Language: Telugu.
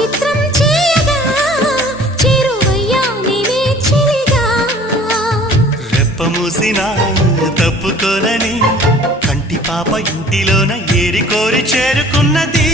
చిత్రం చేయగా చేరువయ్యా నేనే చెలిగా రెప్ప మూసినా తప్పుకోలని కంటి పాప ఇంటిలోన ఏరి కోరి చేరుకున్నది